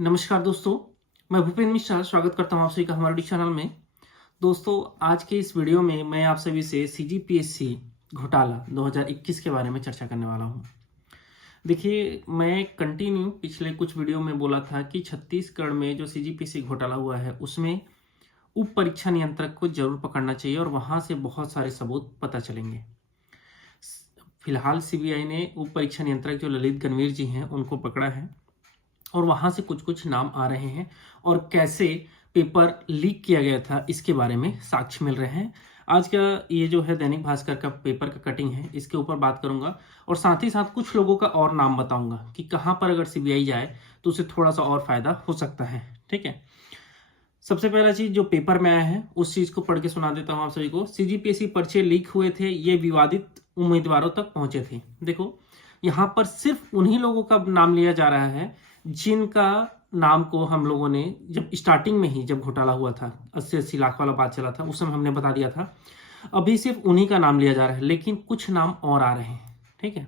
नमस्कार दोस्तों, मैं भूपेन मिश्रा स्वागत करता हूँ आप सभी का हमारे यूट्यूब चैनल में। दोस्तों, आज के इस वीडियो में मैं आप सभी से सीजीपीएससी घोटाला 2021 के बारे में चर्चा करने वाला हूँ। देखिए, मैं कंटिन्यू पिछले कुछ वीडियो में बोला था कि छत्तीसगढ़ में जो सीजीपीएससी घोटाला हुआ है उसमें उप परीक्षा नियंत्रक को जरूर पकड़ना चाहिए और वहाँ से बहुत सारे सबूत पता चलेंगे। फिलहाल सीबीआई ने उप परीक्षा नियंत्रक जो ललित गणवीर जी हैं उनको पकड़ा है और वहां से कुछ कुछ नाम आ रहे हैं और कैसे पेपर लीक किया गया था इसके बारे में साक्ष्य मिल रहे हैं। आज का ये जो है दैनिक भास्कर का पेपर का कटिंग है, इसके ऊपर बात करूंगा और साथ ही साथ कुछ लोगों का और नाम बताऊंगा कि कहां पर अगर सीबीआई जाए तो उसे थोड़ा सा और फायदा हो सकता है। ठीक है, सबसे पहला चीज जो पेपर में आया है उस चीज को पढ़ के सुना देता हूं आप सभी को। सीजीपीएससी पर्चे लीक हुए थे, ये विवादित उम्मीदवारों तक पहुंचे थे। देखो, यहाँ पर सिर्फ उन्हीं लोगों का नाम लिया जा रहा है जिनका नाम को हम लोगों ने जब स्टार्टिंग में ही जब घोटाला हुआ था 80-80 लाख वाला बात चला था उस समय हमने बता दिया था। अभी सिर्फ उन्हीं का नाम लिया जा रहा है, लेकिन कुछ नाम और आ रहे हैं। ठीक है,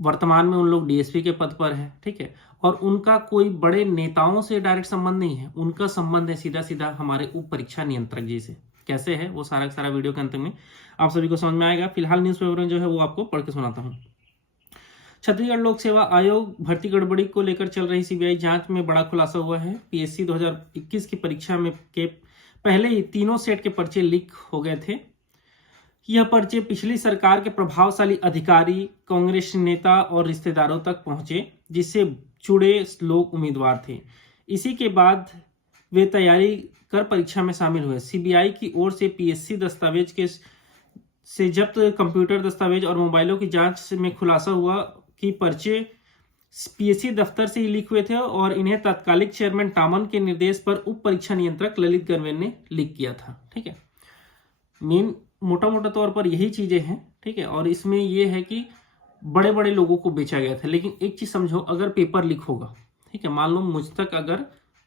वर्तमान में उन लोग डीएसपी के पद पर है। ठीक है, और उनका कोई बड़े नेताओं से डायरेक्ट संबंध नहीं है, उनका संबंध है सीधा सीधा हमारे उप परीक्षा नियंत्रक जी से। कैसे है वो सारा सारा वीडियो के अंत में आप सभी को समझ में आएगा। फिलहाल न्यूज़पेपर में जो है वो आपको पढ़ के सुनाता हूँ। छत्तीसगढ़ लोक सेवा आयोग भर्ती गड़बड़ी को लेकर चल रही सीबीआई जांच में बड़ा खुलासा हुआ है। पीएससी 2021 की परीक्षा में के पहले ही तीनों सेट के पर्चे लीक हो गए थे। यह पर्चे पिछली सरकार के प्रभावशाली अधिकारी, कांग्रेस नेता और रिश्तेदारों तक पहुंचे, जिससे जुड़े लोग उम्मीदवार थे। इसी के बाद वे तैयारी कर परीक्षा में शामिल हुए। सीबीआई की ओर से पीएससी दस्तावेज के से जब्त कंप्यूटर दस्तावेज और मोबाइलों की जांच में खुलासा हुआ कि पर्चे पीएससी दफ्तर से ही लीक हुए थे और इन्हें तत्कालिक चेयरमैन टामन के निर्देश पर उप परीक्षा नियंत्रक ललित गणवीर ने लीक किया था। ठीक है, मेन मोटा मोटा तौर पर यही चीजें हैं। ठीक है, और इसमें यह है कि बड़े बड़े लोगों को बेचा गया था। लेकिन एक चीज समझो, अगर पेपर लीक होगा, ठीक है, मान लो मुझ तक अगर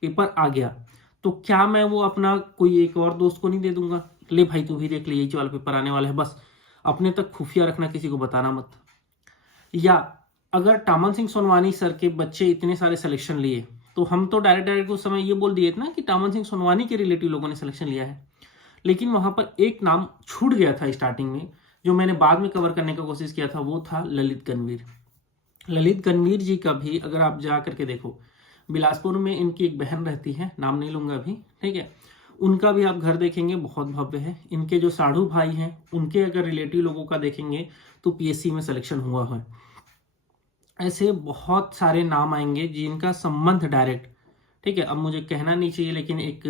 पेपर आ गया तो क्या मैं वो अपना कोई एक और दोस्त को नहीं दे दूंगा, ले भाई तू भी देख ले यही वाला पेपर आने वाला है, बस अपने तक खुफिया रखना, किसी को बताना मत। या अगर टामन सिंह सोनवानी सर के बच्चे इतने सारे सिलेक्शन लिए तो हम तो डायरेक्ट उस समय ये बोल दिए थे ना कि टामन सिंह सोनवानी के रिलेटिव लोगों ने सिलेक्शन लिया है। लेकिन वहां पर एक नाम छूट गया था स्टार्टिंग में, जो मैंने बाद में कवर करने का कोशिश किया था, वो था ललित गणवीर। ललित गणवीर जी का भी अगर आप जा करके देखो, बिलासपुर में इनकी एक बहन रहती है, नाम नहीं लूंगा अभी। ठीक है, उनका भी आप घर देखेंगे बहुत भव्य है। इनके जो साढ़ू भाई हैं उनके अगर रिलेटिव लोगों का देखेंगे तो पीएससी में सिलेक्शन हुआ है। ऐसे बहुत सारे नाम आएंगे जिनका संबंध डायरेक्ट, ठीक है, अब मुझे कहना नहीं चाहिए लेकिन एक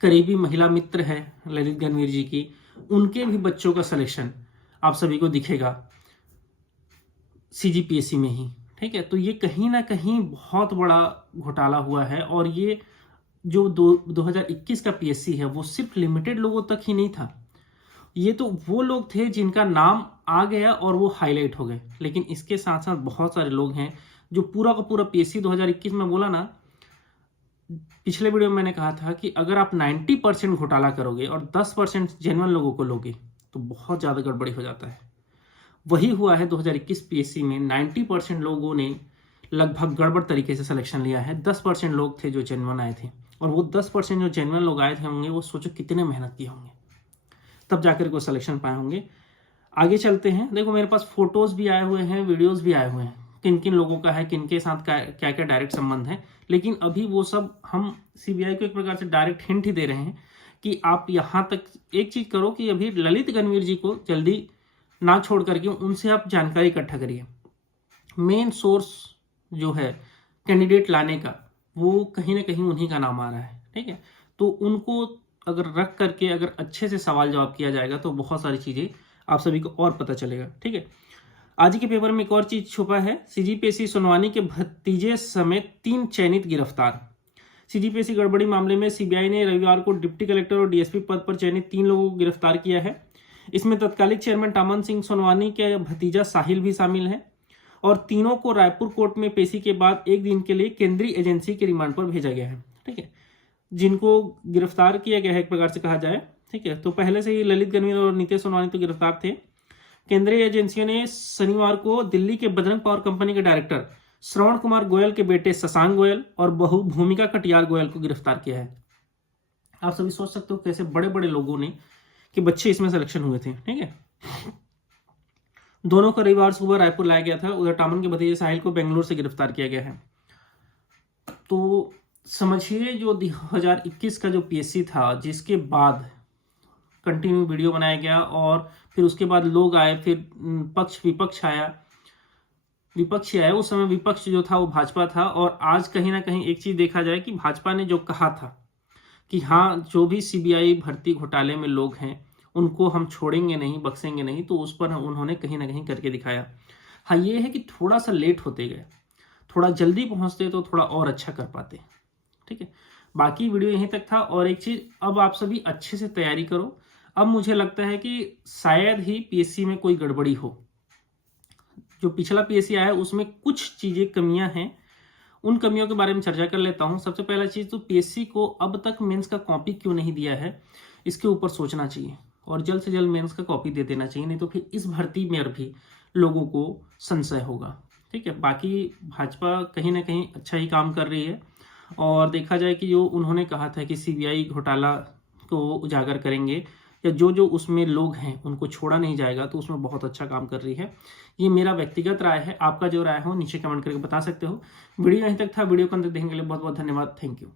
करीबी महिला मित्र है ललित गणवीर जी की, उनके भी बच्चों का सिलेक्शन आप सभी को दिखेगा सीजीपीएससी में ही। ठीक है, तो ये कहीं ना कहीं बहुत बड़ा घोटाला हुआ है और ये जो 2021 का पीएससी है वो सिर्फ लिमिटेड लोगों तक ही नहीं था। ये तो वो लोग थे जिनका नाम आ गया और वो हाईलाइट हो गए। लेकिन इसके साथ साथ बहुत सारे लोग हैं जो पूरा का पूरा पीएससी 2021 में बोला ना, पिछले वीडियो में मैंने कहा था कि अगर आप 90% घोटाला करोगे और 10% जेन्युइन लोगों को लोगे तो बहुत ज्यादा गड़बड़ी हो जाता है। वही हुआ है 2021 पीएससी में। 90% लोगों ने लगभग गड़बड़ तरीके से सिलेक्शन लिया है। 10% लोग थे जो जेन्युइन आए थे, और वो 10% जो जेन्युइन लोग आए थे होंगे वो सोचो कितने मेहनत किए होंगे, तब जाकर को सिलेक्शन पाए होंगे। आगे चलते हैं। देखो, मेरे पास फोटोज भी आए हुए हैं, वीडियोस भी आए हुए हैं, किन किन लोगों का है, किन के साथ क्या क्या डायरेक्ट संबंध है। लेकिन अभी वो सब हम सीबीआई को एक प्रकार से डायरेक्ट हिंट ही दे रहे हैं कि आप यहां तक एक चीज करो कि अभी ललित गणवीर जी को जल्दी ना छोड़ करके उनसे आप जानकारी इकट्ठा करिए। मेन सोर्स जो है कैंडिडेट लाने का, वो कहीं ना कहीं उन्हीं का नाम आ रहा है। ठीक है, तो उनको अगर रख करके अगर अच्छे से सवाल जवाब किया जाएगा तो बहुत सारी चीजें आप सभी को और पता चलेगा। ठीक है, आज के पेपर में एक और चीज छुपा है। सीजीपीएससी सोनवानी के भतीजे समेत 3 चयनित गिरफ्तार। सीजीपीएससी गड़बड़ी मामले में सीबीआई ने रविवार को डिप्टी कलेक्टर और डीएसपी पद पर चयनित 3 लोगों को गिरफ्तार किया है। इसमें तत्कालिक चेयरमैन टामन सिंह सोनवानी के भतीजा साहिल भी शामिल है और तीनों को रायपुर कोर्ट में पेशी के बाद एक दिन के लिए केंद्रीय एजेंसी के रिमांड पर भेजा गया है। ठीक है, जिनको गिरफ्तार किया गया है एक प्रकार से कहा जाए। ठीक है, तो पहले से ही ललित गणवीर और नीतीश सोनवानी तो गिरफ्तार थे। केंद्रीय एजेंसियों ने शनिवार को दिल्ली के बजरंग पावर कंपनी के डायरेक्टर श्रवण कुमार गोयल के बेटे शशांक गोयल और बहू भूमिका कटियार गोयल को गिरफ्तार किया है। आप सभी सोच सकते हो कैसे बड़े बड़े लोगों ने कि बच्चे इसमें सिलेक्शन हुए थे। ठीक है, दोनों को रविवार सुबह रायपुर लाया गया था। उधर टामन के भतीजे साहिल को बेंगलुरु से गिरफ्तार किया गया है। तो समझिए जो 2021 का जो पीएससी था, जिसके बाद कंटिन्यू वीडियो बनाया गया और फिर उसके बाद लोग आए, फिर पक्ष विपक्ष आया, विपक्ष आया। उस समय विपक्ष जो था वो भाजपा था। और आज कहीं ना कहीं एक चीज देखा जाए कि भाजपा ने जो कहा था कि हाँ, जो भी सीबीआई भर्ती घोटाले में लोग हैं उनको हम छोड़ेंगे नहीं, बख्शेंगे नहीं, तो उस पर उन्होंने कहीं ना कहीं करके दिखाया। हाँ, ये है कि थोड़ा सा लेट होते गए, थोड़ा जल्दी पहुंचते तो थोड़ा और अच्छा कर पाते। ठीक है, बाकी वीडियो यहीं तक था। और एक चीज, अब आप सभी अच्छे से तैयारी करो। अब मुझे लगता है कि शायद ही पीएससी में कोई गड़बड़ी हो। जो पिछला पीएससी आया है उसमें कुछ चीजें कमियां हैं, उन कमियों के बारे में चर्चा कर लेता हूं। सबसे पहला चीज तो पीएससी को अब तक मेंस का कॉपी क्यों नहीं दिया है, इसके ऊपर सोचना चाहिए और जल्द से जल्द मेंस का कॉपी दे देना चाहिए, नहीं तो फिर इस भर्ती में भी लोगों को संशय होगा। ठीक है, बाकी भाजपा कहीं ना कहीं अच्छा ही काम कर रही है। और देखा जाए कि जो उन्होंने कहा था कि सीबीआई घोटाला को उजागर करेंगे या जो जो उसमें लोग हैं उनको छोड़ा नहीं जाएगा, तो उसमें बहुत अच्छा काम कर रही है। ये मेरा व्यक्तिगत राय है, आपका जो राय हो नीचे कमेंट करके बता सकते हो। वीडियो यहीं तक था। वीडियो को अंत तक देखने के लिए बहुत बहुत धन्यवाद। Thank you.